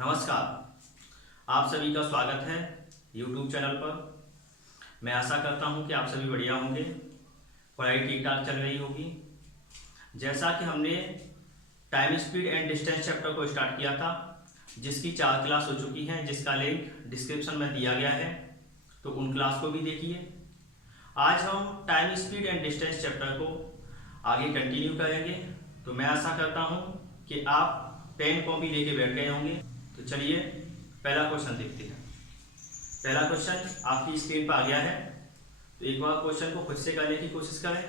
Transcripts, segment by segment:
नमस्कार। आप सभी का स्वागत है YouTube चैनल पर। मैं आशा करता हूं कि आप सभी बढ़िया होंगे, पढ़ाई ठीक ठाक चल रही होगी। जैसा कि हमने time speed and distance chapter को स्टार्ट किया था, जिसकी 4 क्लास हो चुकी हैं, जिसका लिंक डिस्क्रिप्शन में दिया गया है, तो उन क्लास को भी देखिए। आज हम time speed and distance chapter को आगे कंटिन्यू करेंगे। तो मैं आशा करता हूँ कि आप पेन कॉपी लेके बैठ गए होंगे। तो चलिए पहला क्वेश्चन देखते हैं। पहला क्वेश्चन आपकी स्क्रीन पर आ गया है, तो एक बार क्वेश्चन को खुद से करने की कोशिश करें।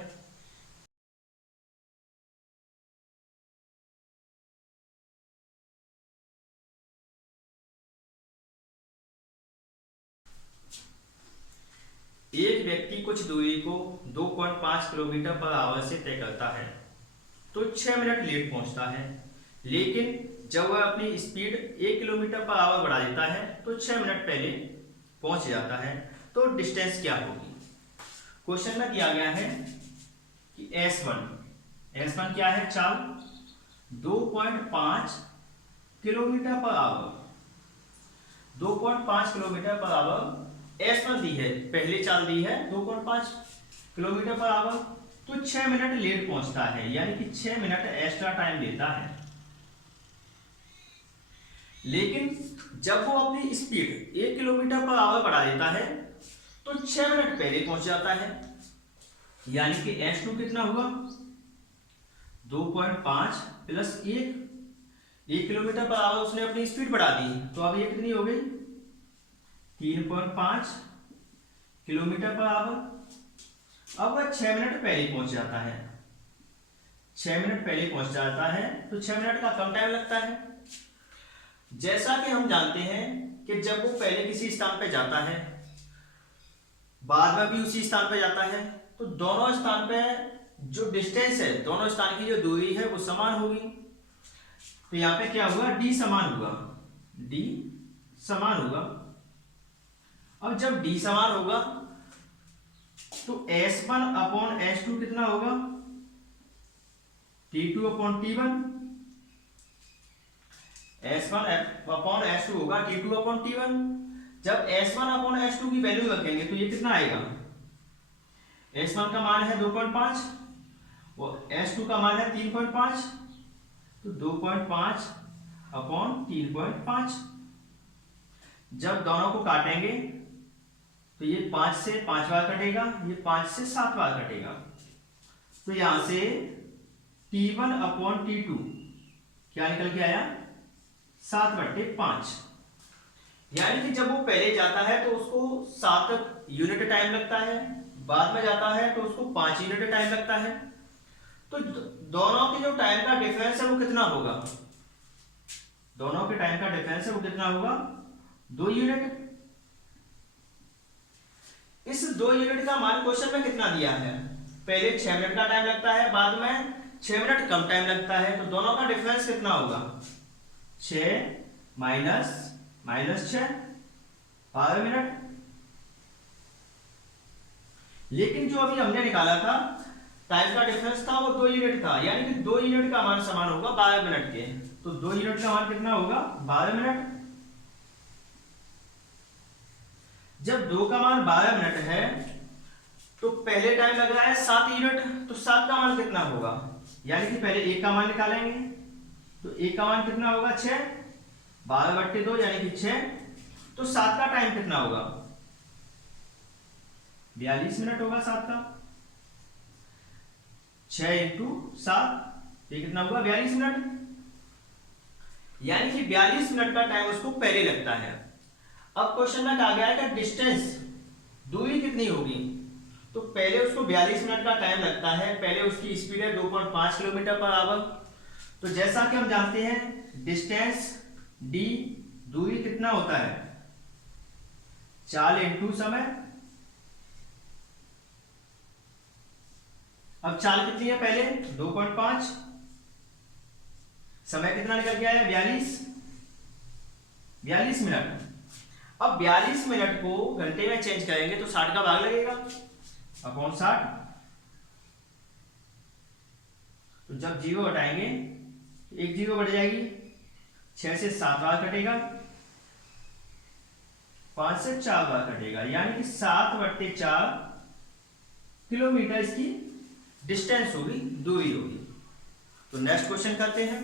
एक व्यक्ति कुछ दूरी को 2.5 किलोमीटर पर आवर से तय करता है तो 6 मिनट लेट पहुंचता है, लेकिन जब वह अपनी स्पीड 1 किलोमीटर पर आवर बढ़ा देता है तो 6 मिनट पहले पहुंच जाता है, तो डिस्टेंस क्या होगी। क्वेश्चन में दिया गया है कि S1 क्या है, चाल 2.5 kilometre per hour, 2.5 kilometre per hour S1 दी है, पहले चाल दी है 2.5 किलोमीटर पर आवर, तो 6 मिनट लेट पहुंचता है, यानी कि 6 मिनट एक्स्ट्रा टाइम लेता है। लेकिन जब वो अपनी स्पीड 1 किलोमीटर पर आवर बढ़ा देता है तो 6 मिनट पहले पहुंच जाता है, यानी कि S2 कितना हुआ, 2.5 प्लस 1 किलोमीटर पर आवर उसने अपनी स्पीड बढ़ा दी, तो अब ये कितनी हो गई, 3.5 किलोमीटर पर आवर। अब वह 6 मिनट पहले पहुंच जाता है, 6 मिनट पहले पहुंच जाता है, तो 6 मिनट का कम टाइम लगता है। जैसा कि हम जानते हैं कि जब वो पहले किसी स्थान पे जाता है, बाद में भी उसी स्थान पे जाता है, तो दोनों स्थान पे जो डिस्टेंस है, दोनों स्थान की जो दूरी है वो समान होगी। तो यहाँ पे क्या हुआ, डी समान हुआ। अब जब डी समान होगा तो S1 अपॉन S2 कितना होगा, T2 upon T1। S1 upon S2 होगा T2 अपॉन T1। जब S1 अपॉन S2 की वैल्यू रखेंगे तो ये कितना आएगा, S1 का मान है 2.5 और S2 का मान है 3.5, तो 2.5 अपॉन 3.5। जब दोनों को काटेंगे तो ये 5 से 5 बार कटेगा, ये 5 से 7 बार कटेगा, तो यहां से T1 अपॉन T2 क्या निकल के आया, 7/5। यानी कि जब वो पहले जाता है तो उसको 7 यूनिट टाइम लगता है, बाद में जाता है तो उसको 5 यूनिट टाइम लगता है। तो दोनों के जो टाइम का डिफरेंस है वो कितना होगा, दोनों के टाइम का डिफरेंस है वो कितना होगा, 2 यूनिट। इस 2 यूनिट का मान क्वेश्चन में कितना दिया है, पहले 6 मिनट का टाइम लगता है, बाद में 6 मिनट कम टाइम लगता है, तो दोनों का डिफरेंस कितना होगा, 6 माइनस 6 12 मिनट। लेकिन जो अभी हमने निकाला था टाइम का डिफरेंस था वो 2 यूनिट था, यानी कि 2 यूनिट का मान समान होगा 12 मिनट के, तो 2 यूनिट का मान कितना होगा, 12 मिनट। जब 2 का मान 12 मिनट है तो पहले टाइम लग रहा है 7 यूनिट, तो 7 का मान कितना होगा, यानी कि पहले 1 का मान निकालेंगे, तो 1 का मान कितना होगा, 6, 12/2 यानी कि 6, तो 7 का टाइम कितना होगा, 42 मिनट होगा 7 का, 6 × 7 ये कितना हुआ, 42 मिनट। यानी कि 42 मिनट का टाइम उसको पहले लगता है। अब क्वेश्चन में कहा गया है कि डिस्टेंस, दूरी कितनी होगी, तो पहले उसको 42 मिनट का टाइम लगता है, पहले उसकी स्पीड है 2.5 किलोमीटर पर आवर। तो जैसा कि हम जानते हैं डिस्टेंस d, दूरी कितना होता है, चाल × समय। अब चाल कितनी है, पहले 2.5, समय कितना निकल के आया, 42 मिनट। अब 42 मिनट को घंटे में चेंज करेंगे तो 60 का भाग लगेगा अपॉन 60, तो जब जीरो हटाएंगे 1 जीरो बढ़ जाएगी, 6 से 7 बार कटेगा, 5 से 4 बार कटेगा, यानी कि 7/4 किलोमीटर इसकी डिस्टेंस होगी, दूरी होगी। तो नेक्स्ट क्वेश्चन करते हैं।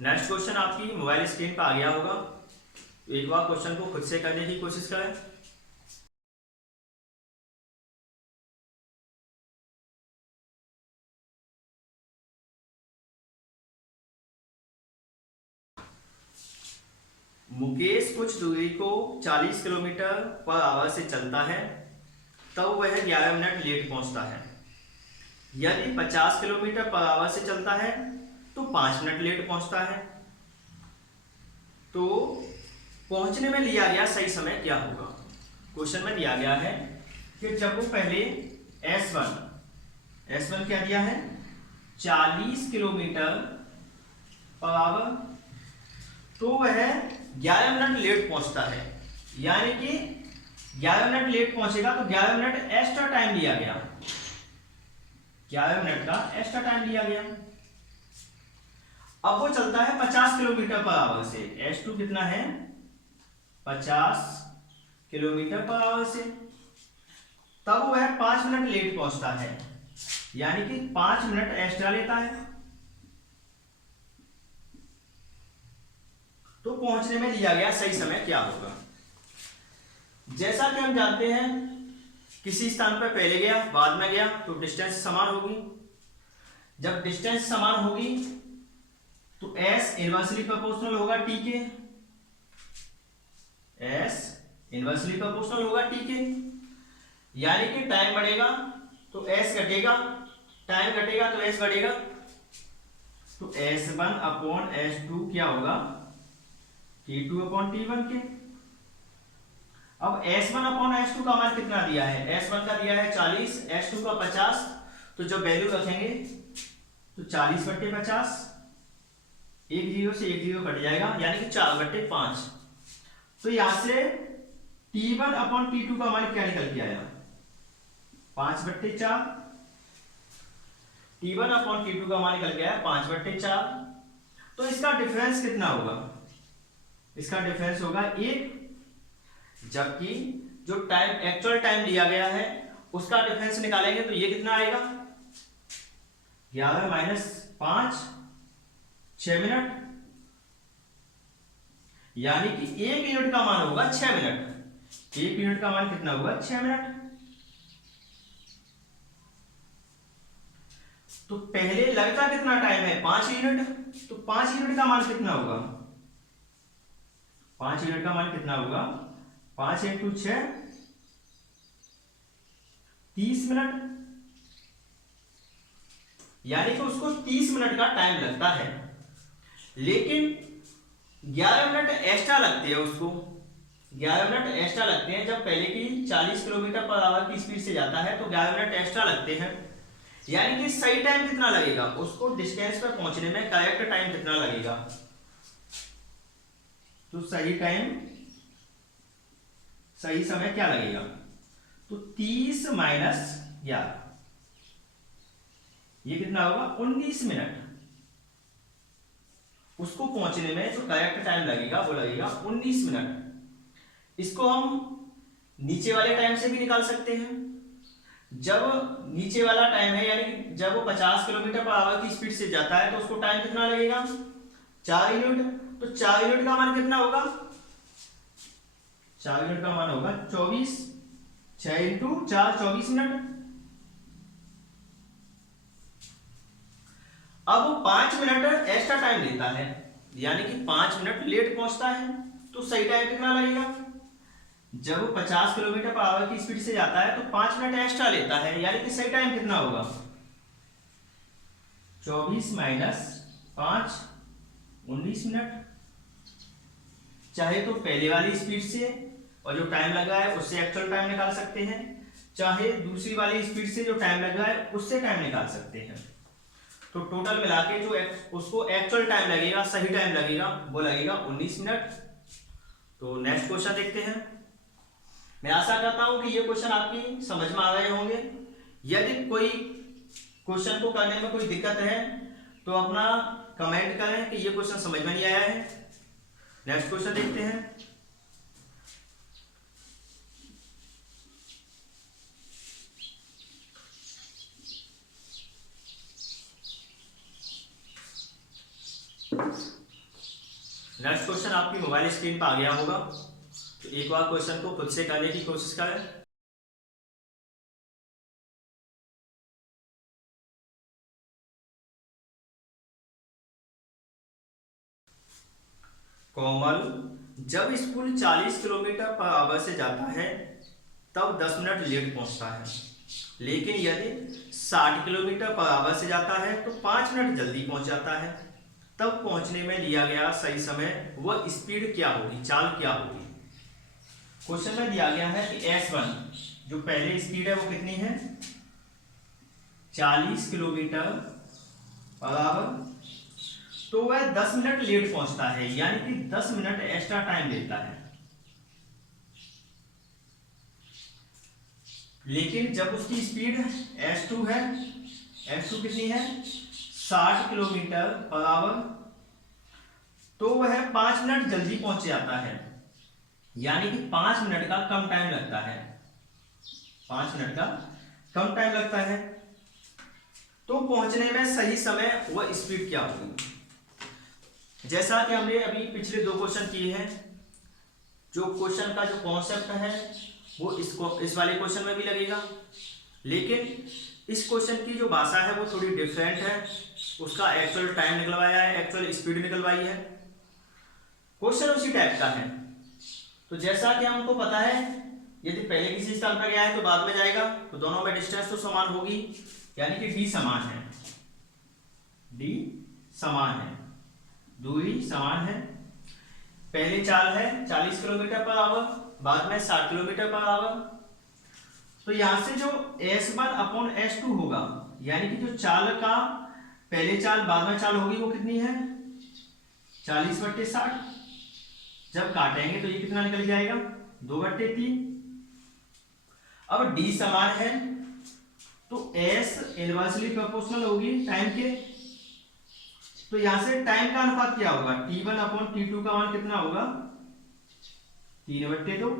नेक्स्ट क्वेश्चन आपकी मोबाइल स्क्रीन पर आ गया होगा, एक बार क्वेश्चन को खुद से करने की कोशिश करें। मुकेश कुछ दूरी को 40 किलोमीटर पर आवर से चलता है, तब वह 11 मिनट लेट पहुंचता है। यदि 50 किलोमीटर पर आवर से चलता है तो 5 मिनट लेट पहुंचता है। तो पहुंचने में लिया गया सही समय क्या होगा? क्वेश्चन में दिया गया है कि जब वो पहले S1 क्या दिया है, 40 किलोमीटर पर आवर, तो वह 11 मिनट लेट पहुंचता है, यानी कि 11 मिनट लेट पहुंचेगा तो 11 मिनट एक्स्ट्रा टाइम लिया गया, 11 मिनट का एक्स्ट्रा टाइम लिया गया। अब वो चलता है 50 किलोमीटर पर आवर से, S2 कितना है, 50 किलोमीटर पर आवर से, तब वह 5 मिनट लेट पहुंचता है, यानी कि 5 मिनट एक्स्ट्रा लेता है। तो पहुंचने में लिया गया सही समय क्या होगा? जैसा कि हम जानते हैं, किसी स्थान पर पहले गया बाद में गया तो डिस्टेंस समान होगी। जब डिस्टेंस समान होगी तो S इनवर्सली प्रोपोर्शनल होगा T के, S इनवर्सली प्रोपोर्शनल होगा T के, यानी कि टाइम बढ़ेगा तो S घटेगा, टाइम घटेगा तो S बढ़ेगा। तो S1/S2 क्या होगा, T2/T1 के। अब S1/S2 का मान कितना दिया है, S1 का दिया है 40, S2 का 50, तो जब वैल्यू रखेंगे तो 40/50, एक जीरो से एक जीरो कट जाएगा, यानी कि 4/5। तो यहां से T1/T2 का मान क्या निकल के आया, 5/4। T1/T2 का मान निकल के आया 5/4। तो इसका डिफरेंस कितना होगा, इसका डिफरेंस होगा 1, जबकि जो टाइम एक्चुअल टाइम लिया गया है उसका डिफरेंस निकालेंगे तो ये कितना आएगा, 11 - 5, 6 मिनट, यानी कि 1 यूनिट का मान होगा 6 मिनट। 1 यूनिट का मान कितना होगा, 6 मिनट। तो पहले लगता कितना टाइम है, 5 यूनिट, तो 5 यूनिट का मान कितना होगा, 5 यूनिट का मान कितना होगा, 5 × 6 30 मिनट, यानी कि उसको 30 मिनट का टाइम लगता है। लेकिन 11 मिनट एक्स्ट्रा लगते हैं उसको, 11 मिनट एक्स्ट्रा लगते हैं। जब पहले की 40 किलोमीटर पर आवर की स्पीड से जाता है तो 11 मिनट एक्स्ट्रा लगते हैं, यानी कि सही टाइम कितना लगेगा, उसको डिस्टेंस पर पहुंचने में करेक्ट टाइम कितना लगेगा। तो सही टाइम, सही समय क्या लगेगा, तो 30 - 11, ये कितना होगा, 19 मिनट। उसको पहुंचने में जो करेक्ट टाइम लगेगा वो लगेगा 19 मिनट। इसको हम नीचे वाले टाइम से भी निकाल सकते हैं। जब नीचे वाला टाइम है, यानी कि जब वो 50 किलोमीटर पर आवर की स्पीड से जाता है तो उसको टाइम कितना लगेगा, 4 यूनिट। तो 4 यूनिट का मान कितना होगा, 4 यूनिट का मान होगा 24, 6 × 4 24 मिनट। अब वो 5 मिनट एक्स्ट्रा टाइम लेता है, यानी कि 5 मिनट लेट पहुंचता है। तो सही टाइम कितना लगेगा, जब वो 50 किलोमीटर पर आवर की स्पीड से जाता है तो 5 मिनट एक्स्ट्रा लेता है, यानी कि सही टाइम कितना होगा, 24 - 5 19 मिनट। चाहे तो पहले वाली स्पीड से और जो टाइम लगा है उससे एक्चुअल टाइम निकाल सकते हैं, चाहे दूसरी वाली स्पीड से जो टाइम लगा है उससे टाइम निकाल सकते हैं। तो टोटल मिला के जो उसको एक्चुअल टाइम लगेगा, सही टाइम लगेगा, वो लगेगा 19 मिनट। तो नेक्स्ट क्वेश्चन देखते हैं। मैं आशा करता हूं कि ये क्वेश्चन आपकी समझ में आ गए होंगे। यदि कोई क्वेश्चन को करने में कोई दिक्कत है तो अपना कमेंट करें कि ये क्वेश्चन समझ में नहीं आया है। नेक्स्ट क्वेश्चन देखते हैं। नेक्स्ट क्वेश्चन आपकी मोबाइल स्क्रीन पर आ गया होगा, तो एक बार क्वेश्चन को खुद से करने की कोशिश करें। कोमल जब स्कूल 40 किलोमीटर पर आवर से जाता है तब 10 मिनट लेट पहुंचता है, लेकिन यदि 60 किलोमीटर पर आवर से जाता है तो 5 मिनट जल्दी पहुंच जाता है। तब पहुंचने में लिया गया सही समय वह स्पीड क्या होगी, चाल क्या होगी। क्वेश्चन में दिया गया है कि S1 जो पहले स्पीड है वो कितनी है, 40 किलोमीटर पर आवर, तो वह 10 मिनट लेट पहुंचता है, यानी कि 10 मिनट एक्स्ट्रा टाइम लेता है। लेकिन जब उसकी स्पीड S2 है, S2 कितनी है, 60 किलोमीटर पर आवर, तो वह 5 मिनट जल्दी पहुंच जाता है, यानी कि 5 मिनट का कम टाइम लगता है, 5 मिनट का कम टाइम लगता है। तो पहुंचने में सही समय वह स्पीड क्या होगी। जैसा कि हमने अभी पिछले 2 क्वेश्चन किए हैं, जो क्वेश्चन का जो कॉन्सेप्ट है वो इस वाले क्वेश्चन में भी लगेगा, लेकिन इस क्वेश्चन की जो भाषा है वो थोड़ी डिफरेंट है। उसका एक्चुअल टाइम निकलवाया है, एक्चुअल स्पीड निकलवाई है, क्वेश्चन उसी टाइप का है। तो जैसा कि हमको पता है यदि पहले किसी स्थान पर गया है तो बाद में जाएगा, तो दोनों में डिस्टेंस तो समान होगी, यानी कि डी समान है, डी समान है, दूरी समान है। पहली चाल है 40 किलोमीटर पर आवर, बाद में 60 किलोमीटर पर आवर। तो यहां से जो S1 अपॉन S2 होगा, यानी कि जो चाल का पहले चाल बाद में चाल होगी वो कितनी है, 40/60। जब काटेंगे तो ये कितना निकल जाएगा, 2/3। अब D समान है तो S इनवर्सली प्रोपोर्शनल होगी टाइम के, तो यहां से टाइम का अनुपात क्या होगा, T1 अपॉन T2 का मान कितना होगा, 3/2।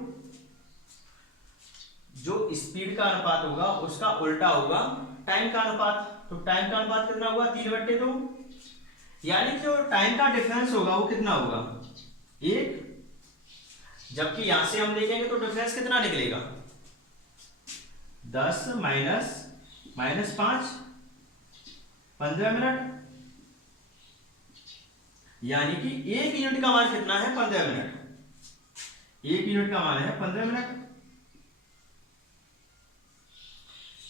जो स्पीड का अनुपात होगा उसका उल्टा होगा टाइम का अनुपात, तो टाइम का अनुपात कितना होगा, 3/2, यानी जो टाइम का डिफरेंस होगा वो कितना होगा, 1। जबकि यहां से हम देखेंगे तो डिफरेंस कितना निकलेगा, 10 माइनस 5, 15 मिनट, यानी कि 1 यूनिट का मान कितना है, 15 मिनट। 1 यूनिट का मान है 15 मिनट,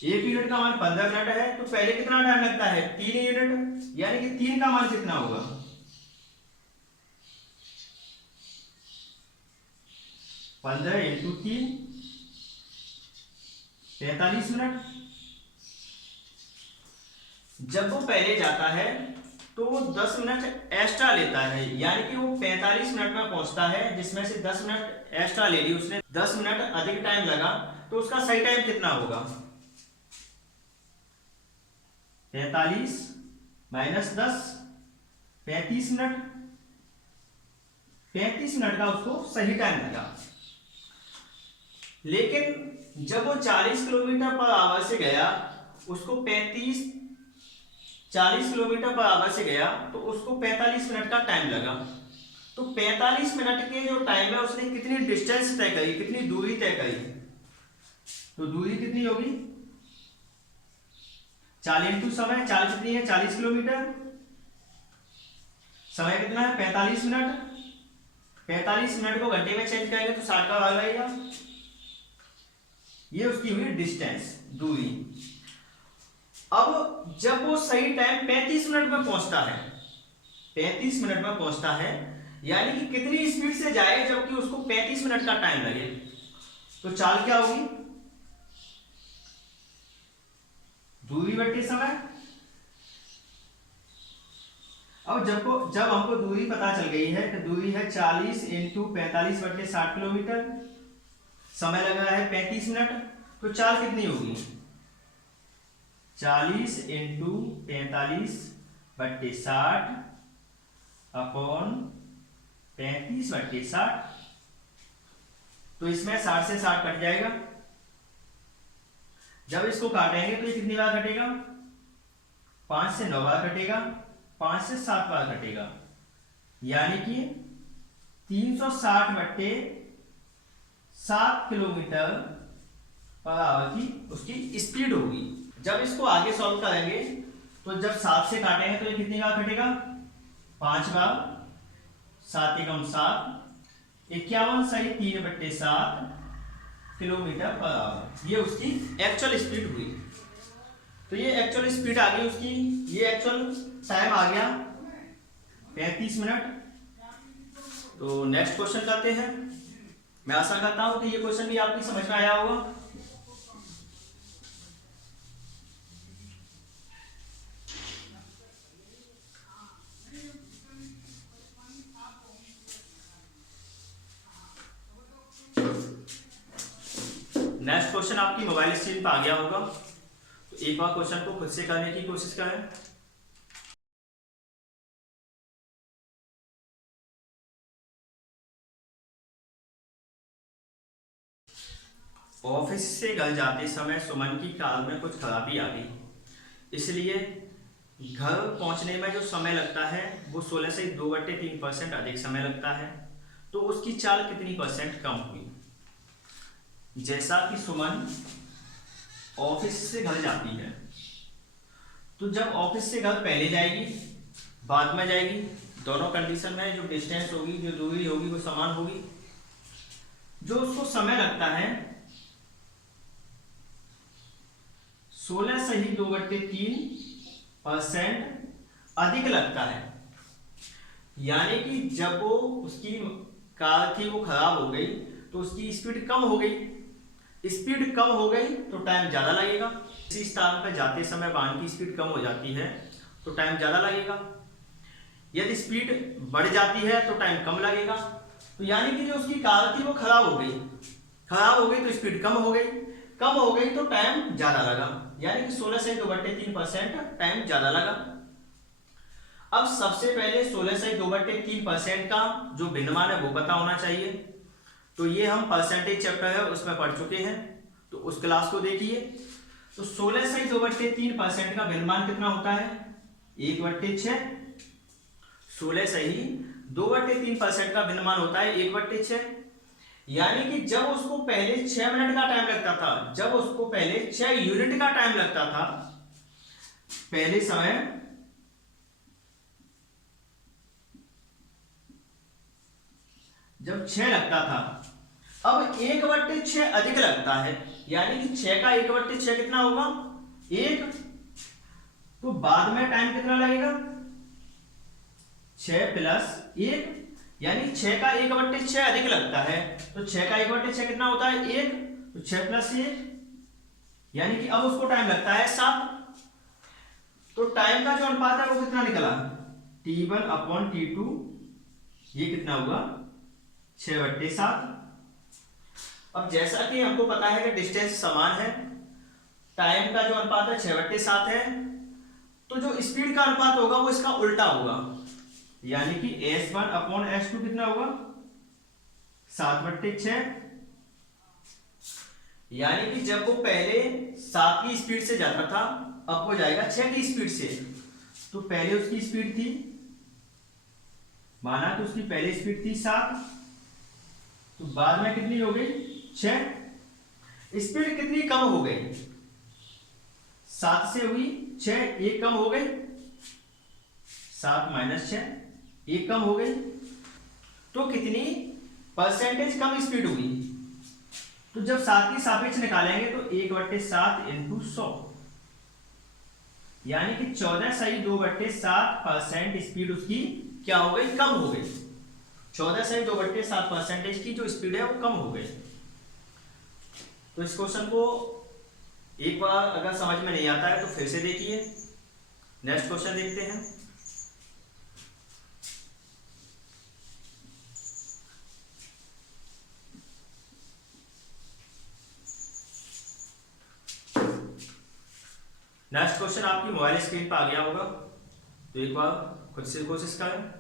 1 यूनिट का मान 15 मिनट है, तो पहले कितना टाइम लगता है, 3 यूनिट, यानी कि 3 का मान कितना होगा, 15 इंटू 3, 45 मिनट। जब वो पहले जाता है तो वो 10 मिनट एक्स्ट्रा लेता है, यानी कि वो 45 मिनट में पहुंचता है, जिसमें से 10 मिनट एक्स्ट्रा ले ली उसने, 10 मिनट अधिक टाइम लगा, तो उसका सही टाइम कितना होगा, 45 माइनस 10, 35 मिनट। 35 मिनट का उसको सही टाइम लगा। लेकिन जब वो 40 किलोमीटर पर आवर से गया, उसको 40 किलोमीटर पर आवर से गया तो उसको 45 मिनट का टाइम लगा। तो 45 मिनट के जो टाइम है उसने कितनी डिस्टेंस तय करी, कितनी दूरी तय करी, तो दूरी कितनी होगी, 40 इंटू समय, 40 कितनी है, 40 किलोमीटर, समय कितना है 45 मिनट। 45 मिनट को घंटे में चेंज करेंगे तो 60 का भाग आएगा, ये उसकी हुई डिस्टेंस, दूरी। अब जब वो सही टाइम 35 मिनट में पहुंचता है, 35 मिनट में पहुंचता है, यानी कि कितनी स्पीड से जाए जबकि उसको 35 मिनट का टाइम लगे, तो चाल क्या होगी, दूरी बटे समय। अब जब हमको दूरी पता चल गई है तो दूरी है 40 इंटू 45/60 किलोमीटर, समय लग रहा है 35 मिनट, तो चाल कितनी होगी? 40 इंटू 45/60 अपॉन 35/60। तो इसमें 60 से 60 कट जाएगा। जब इसको काटेंगे तो ये कितनी बार कटेगा? 5 से 9 बार कटेगा, 5 से 7 बार कटेगा, यानी कि 360/7 किलोमीटर पर आवर की उसकी स्पीड होगी। जब इसको आगे सॉल्व करेंगे तो जब 7 से काटेंगे तो ये कितनी बार कटेगा? 5 बार, 7 एकम 7, 51 सही 3/7 किलोमीटर पर आवर, ये उसकी एक्चुअल स्पीड हुई। तो ये एक्चुअल स्पीड आ गई उसकी, ये एक्चुअल टाइम आ गया 35 मिनट। तो नेक्स्ट क्वेश्चन करते हैं। मैं आशा करता हूं कि ये क्वेश्चन भी आपकी समझ में आया होगा। नेक्स्ट क्वेश्चन आपकी मोबाइल स्क्रीन पर आ गया होगा, तो एक बार क्वेश्चन को खुद से करने की कोशिश करें। ऑफिस से घर जाते समय सुमन की कार में कुछ खराबी आ गई, इसलिए घर पहुंचने में जो समय लगता है वो 16 से 2/3% अधिक समय लगता है। तो उसकी चाल कितनी % कम हुई? जैसा कि सुमन ऑफिस से घर जाती है, तो जब ऑफिस से घर पहले जाएगी बाद में जाएगी, दोनों कंडीशन में जो डिस्टेंस होगी, जो दूरी होगी वो समान होगी। जो उसको समय लगता है 16 से ही 2/3% अधिक लगता है, यानी कि जब वो उसकी कार थी वो खराब हो गई तो उसकी स्पीड कम हो गई। स्पीड कम हो गई तो टाइम ज्यादा लगेगा। इसी स्थान पर जाते समय वाहन की स्पीड कम हो जाती है तो टाइम ज्यादा लगेगा। यदि स्पीड बढ़ जाती है तो टाइम कम लगेगा। तो यानी कि जो उसकी कार थी वो खराब हो गई तो स्पीड कम हो गई तो टाइम ज्यादा लगा, यानी कि 16 से 2/3% टाइम ज्यादा लगा। अब सबसे पहले 16 से 2/3% का जो भिन्नमान है वो पता होना चाहिए। तो ये हम परसेंटेज चैप्टर है उसमें पढ़ चुके हैं, तो उस क्लास को देखिए। तो 16 से 2/3% का भिन्नमान कितना होता है? 1/6। 16 से ही 2/3% का भिन्नमान होता है 1/6, यानी कि जब उसको पहले 6 मिनट का टाइम लगता था, जब उसको पहले 6 यूनिट का टाइम लगता था, पहले समय जब 6 लगता था, अब 1/6 अधिक लगता है, यानी कि 6 का 1/6 कितना होगा? 1। तो बाद में टाइम कितना लगेगा? 6 + 1, यानी 6 का 1/6 अधिक लगता है। तो 6 का 1/6 कितना होता है? 1। तो 6 + 1, यानी कि अब उसको टाइम लगता है 7। तो टाइम का जो अनुपात है वो कितना निकला? T1/T2, ये कितना हुआ? 6/7। अब जैसा कि हमको पता है कि डिस्टेंस समान है, टाइम का जो अनुपात है 6/7 है, तो जो स्पीड का अनुपात होगा वो इसका उल्टा होगा, यानी कि S1/S2 कितना होगा? 7/6। यानी कि जब वो पहले 7 की स्पीड से जाता था, अब वो जाएगा 6 की स्पीड से। तो पहले उसकी स्पीड थी, माना कि उसकी पहले स्पीड थी 7, तो बाद में कितनी हो गई? 6। स्पीड कितनी कम हो गई? 7 से हुई 6, 1 कम हो गई, 7 - 6, 1 कम हो गई। तो कितनी % कम स्पीड हुई? तो जब 7 की सापेक्ष निकालेंगे तो 1/7 × 100, यानी कि 14 सही 2/7% स्पीड उसकी क्या हो गई? कम हो गई। 14 सही 2/7% की जो स्पीड है वो कम हो गई। तो इस क्वेश्चन को एक बार अगर समझ में नहीं आता है तो फिर से देखिए। नेक्स्ट क्वेश्चन देखते हैं। नेक्स्ट क्वेश्चन आपकी मोबाइल स्क्रीन पर आ गया होगा, तो एक बार खुद से कोशिश करें।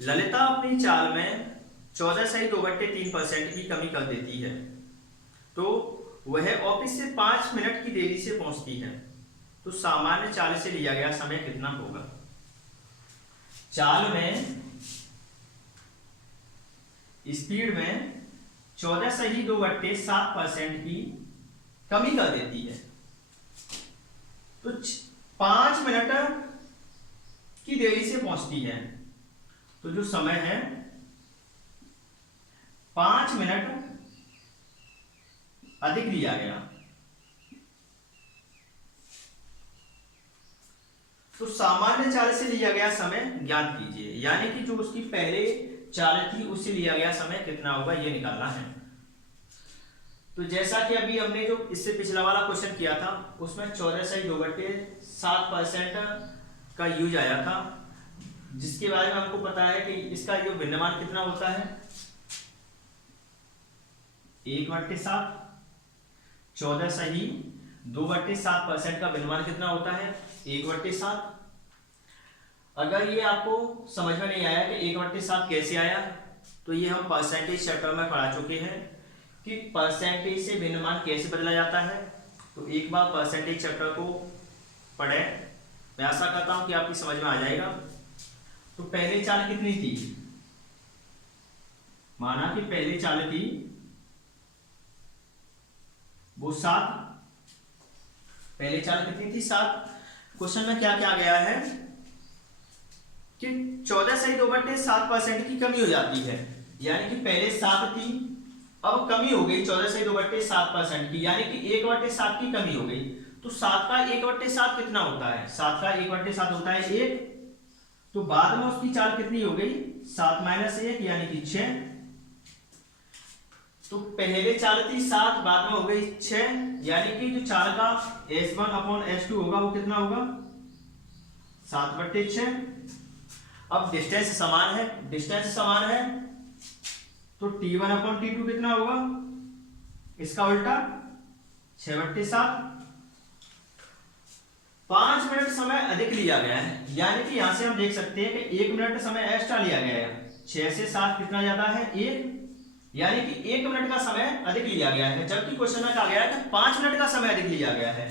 ललिता अपनी चाल में 14.2/3% की कमी कर देती है, तो वह ऑफिस से 5 मिनट की देरी से पहुंचती है, तो सामान्य चाल से लिया गया समय कितना होगा। चाल में स्पीड में 14.2/7% की कमी कर देती है, तो 5 मिनट की देरी से पहुंचती है, तो जो समय है 5 मिनट अधिक लिया गया। तो सामान्य चाल से लिया गया समय ज्ञात कीजिए, यानी कि जो उसकी पहले चाल थी उससे लिया गया समय कितना होगा ये निकालना है। तो जैसा कि अभी हमने जो इससे पिछला वाला क्वेश्चन किया था उसमें 14.2/7% का यूज आया था, जिसके बारे में हमको पता है कि इसका जो भिन्नमान कितना होता है 1/7। 14.2/7% का भिन्नमान कितना होता है 1/7। अगर ये आपको समझ में नहीं आया कि 1/7 कैसे आया, तो ये हम परसेंटेज चैप्टर में पढ़ा चुके हैं कि परसेंटेज से भिन्नमान कैसे बदला जाता है। तो एक बार परसेंटेज चैप्टर को पढ़ें, मैं आशा करता हूं कि आपकी समझ में आ जाएगा। तो पहली चाल कितनी थी, माना कि पहली चाल थी वो 7, पहली चाल कितनी थी 7। क्वेश्चन में क्या क्या गया है कि 14.2/7% की कमी हो जाती है, यानी कि पहले 7 थी अब कमी हो गई 14.2/7% की, यानी कि 1/7 की कमी हो गई। तो 7 का 1/7 कितना होता है, 7 का 1/7 होता है 1। तो बाद में उसकी चाल कितनी हो गई 7 - 1 यानी कि 6। तो पहले चाल थी 7, बाद में हो गई 6, यानी कि जो चाल का S1/S2 होगा वो कितना होगा 7/6। अब डिस्टेंस समान है, डिस्टेंस समान है तो T1/T2 कितना होगा, इसका उल्टा 6/7। 5 मिनट समय अधिक लिया गया है, यानी कि यहां से हम देख सकते हैं कि 1 मिनट समय एक्स्ट्रा लिया गया है। 6 से 7 कितना ज्यादा है 1, यानी कि 1 मिनट का समय अधिक लिया गया है, जबकि क्वेश्चन में कहा गया है कि 5 मिनट का समय अधिक लिया गया है।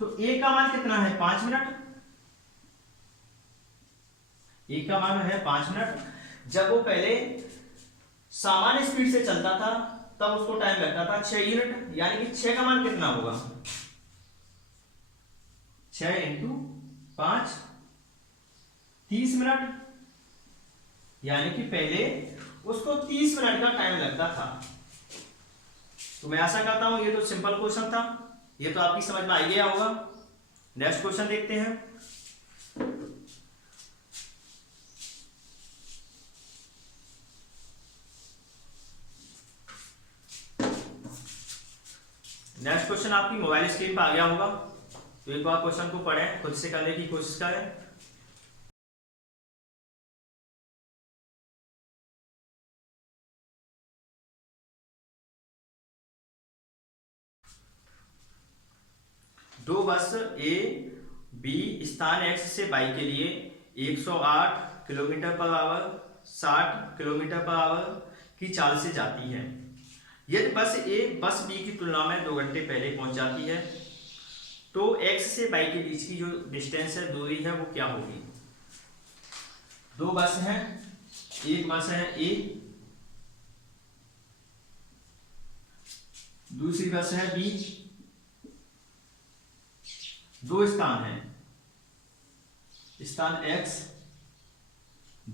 तो A का मान कितना है 5 मिनट, A का मान है 5 मिनट। जब वो पहले सामान्य स्पीड से चलता था तब उसको टाइम लगता था 6 यूनिट, यानी कि 6 का मान कितना होगा 6 × 5 30 मिनट, यानी कि पहले उसको 30 मिनट का टाइम लगता था। तो मैं आशा करता हूं ये तो सिंपल क्वेश्चन था, ये तो आपकी समझ में आ गया होगा। नेक्स्ट क्वेश्चन देखते हैं। नेक्स्ट क्वेश्चन आपकी मोबाइल स्क्रीन पर आ गया होगा, तो एक बार क्वेश्चन को पढ़ें, खुद से करने की कोशिश करें। दो बस ए बी स्थान X से Y के लिए 108 किलोमीटर/आवर 60 किलोमीटर/आवर की चाल से जाती है। यदि बस ए बस बी की तुलना में 2 घंटे पहले पहुंच जाती है, तो X से Y के बीच की जो डिस्टेंस है, दूरी है, वो क्या होगी। दो बस हैं, एक बस है ए, दूसरी बस है बी, दो स्थान हैं, स्थान X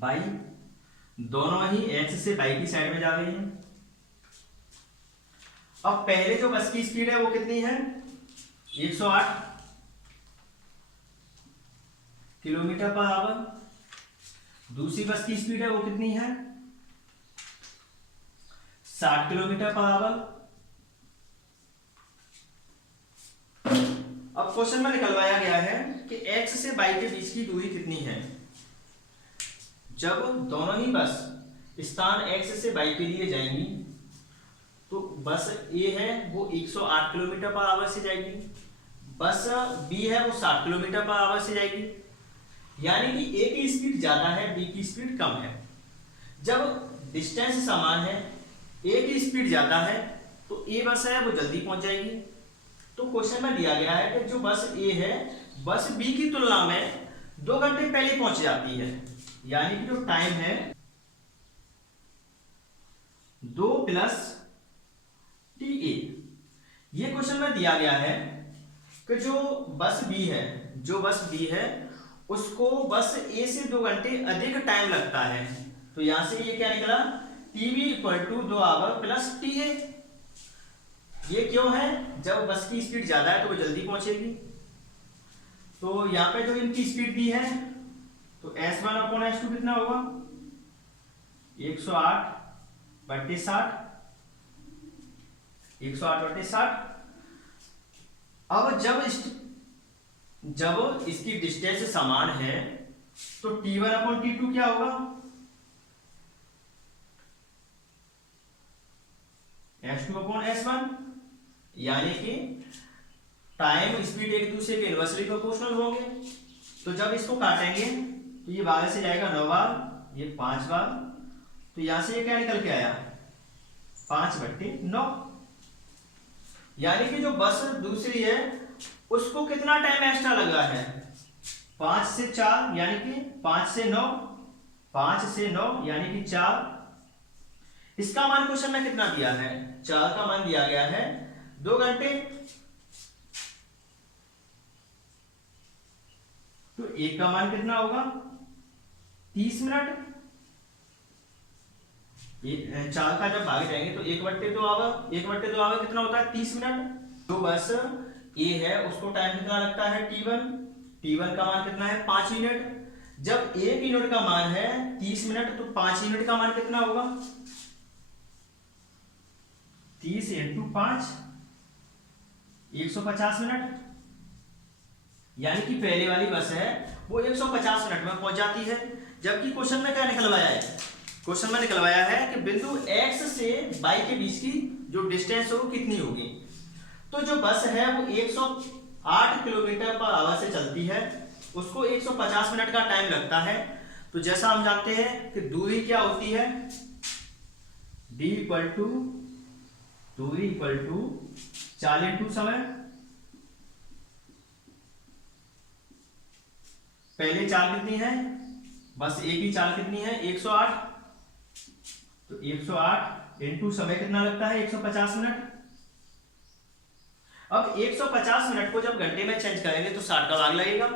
Y, दोनों ही X से Y की साइड में जा रही हैं। अब पहले जो बस की स्पीड है वो कितनी है 108 किलोमीटर/आवर, दूसरी बस की स्पीड है वो कितनी है 60 किलोमीटर/आवर। अब क्वेश्चन में निकलवाया गया है कि X से Y के बीच की दूरी कितनी है। जब दोनों ही बस स्थान x से y के लिए जाएंगी तो बस A है वो 108 किलोमीटर पर आवर से जाएगी, बस B है वो 60 किलोमीटर पर आवर से जाएगी। यानी कि A की स्पीड ज्यादा है, B की स्पीड कम है। जब डिस्टेंस समान है, A की स्पीड ज्यादा है तो A बस है वो जल्दी पहुंच जाएगी। तो क्वेश्चन में दिया गया है कि जो बस A है बस B की तुलना में 2 घंटे पहले पहुंच जाती है। यानी कि जो टाइम है 2 + TA। ये क्वेश्चन में दिया गया है कि जो बस B है उसको बस A से 2 घंटे अधिक टाइम लगता है। तो यहां से ये क्या निकला, TB = 2 आवर + TA। ये क्यों है, जब बस की स्पीड ज्यादा है तो वो जल्दी पहुंचेगी। तो यहाँ पे जो इनकी स्पीड दी है तो S1/S2 कितना होगा, 108/60। 108/60। अब जब इसकी डिस्टेंस समान है तो T1/T2 क्या होगा, S2/S1। यानी कि टाइम स्पीड एक दूसरे के इनवर्सली प्रोपोर्शनल होंगे। तो जब इसको काटेंगे तो ये 12 से जाएगा 9 बार, ये 5 बार, तो यहां से ये क्या निकल के आया, 5/9। यानी कि जो बस दूसरी है उसको कितना टाइम एक्स्ट्रा लगा है, 5 से 4 यानी कि 5 से 9, 5 से 9 यानी कि 4। इसका मान क्वेश्चन में कितना दिया है, 4 का मान दिया गया है 2 घंटे। तो 1 का मान कितना होगा, 30 मिनट। 4 का जब भागे जाएंगे तो 1/2 आवर, 1/2 आवर कितना होता है, 30 मिनट। जो बस A है उसको टाइम कितना लगता है, T1 का मान कितना है, 5 मिनट। जब 1 यूनिट का मान है 30 मिनट तो 5 यूनिट का मान कितना होगा, 30 × 5 150 मिनट। यानी कि पहले वाली बस है वो 150 मिनट में पहुंच जाती है। जबकि क्वेश्चन में क्या निकलवाया है, क्वेश्चन में निकलवाया है कि बिंदु X से Y के बीच की जो डिस्टेंस हो कितनी होगी। तो जो बस है वो 108 किलोमीटर पर आवर से चलती है, उसको 150 मिनट का टाइम लगता है। तो जैसा हम जानते हैं कि दूरी क्या होती है, दूरी = चाल × समय। पहले चाल कितनी है, बस एक ही चाल कितनी है, 108। तो 108 × समय कितना लगता है, 150 मिनट। अब 150 मिनट को जब घंटे में चेंज करेंगे तो 60 का भाग लगेगा।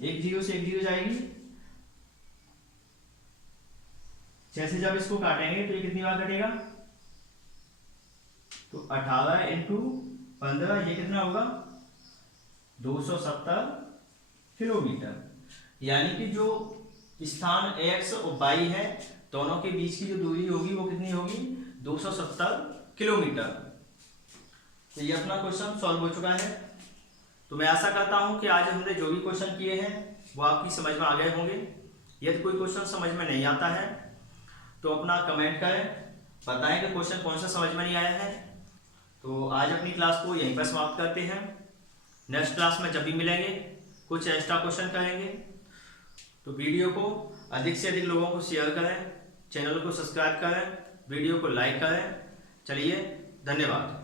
1 0 से 1 0 जाएगी। जैसे जब इसको काटेंगे तो ये कितनी बार कटेगा, तो 18 × 15 ये कितना होगा, 270 किलोमीटर। यानी कि जो स्थान X और Y है दोनों के बीच की जो दूरी होगी वो कितनी होगी, 270 किलोमीटर। तो ये अपना क्वेश्चन सॉल्व हो चुका है। तो मैं आशा करता हूं कि आज हमने जो भी क्वेश्चन किए हैं वो आपकी समझ में आ गए होंगे। यदि कोई क्वेश्चन समझ में नहीं आता है तो अपना कमेंट करें, बताएं कि क्वेश्चन कौन सा समझ में नहीं आया है। तो आज अपनी क्लास को यहीं पर समाप्त करते हैं। नेक्स्ट क्लास में जब भी मिलेंगे कुछ एक्स्ट्रा क्वेश्चन करेंगे। तो वीडियो को अधिक से अधिक लोगों को शेयर करें, चैनल को सब्सक्राइब करें, वीडियो को लाइक करें। चलिए, धन्यवाद।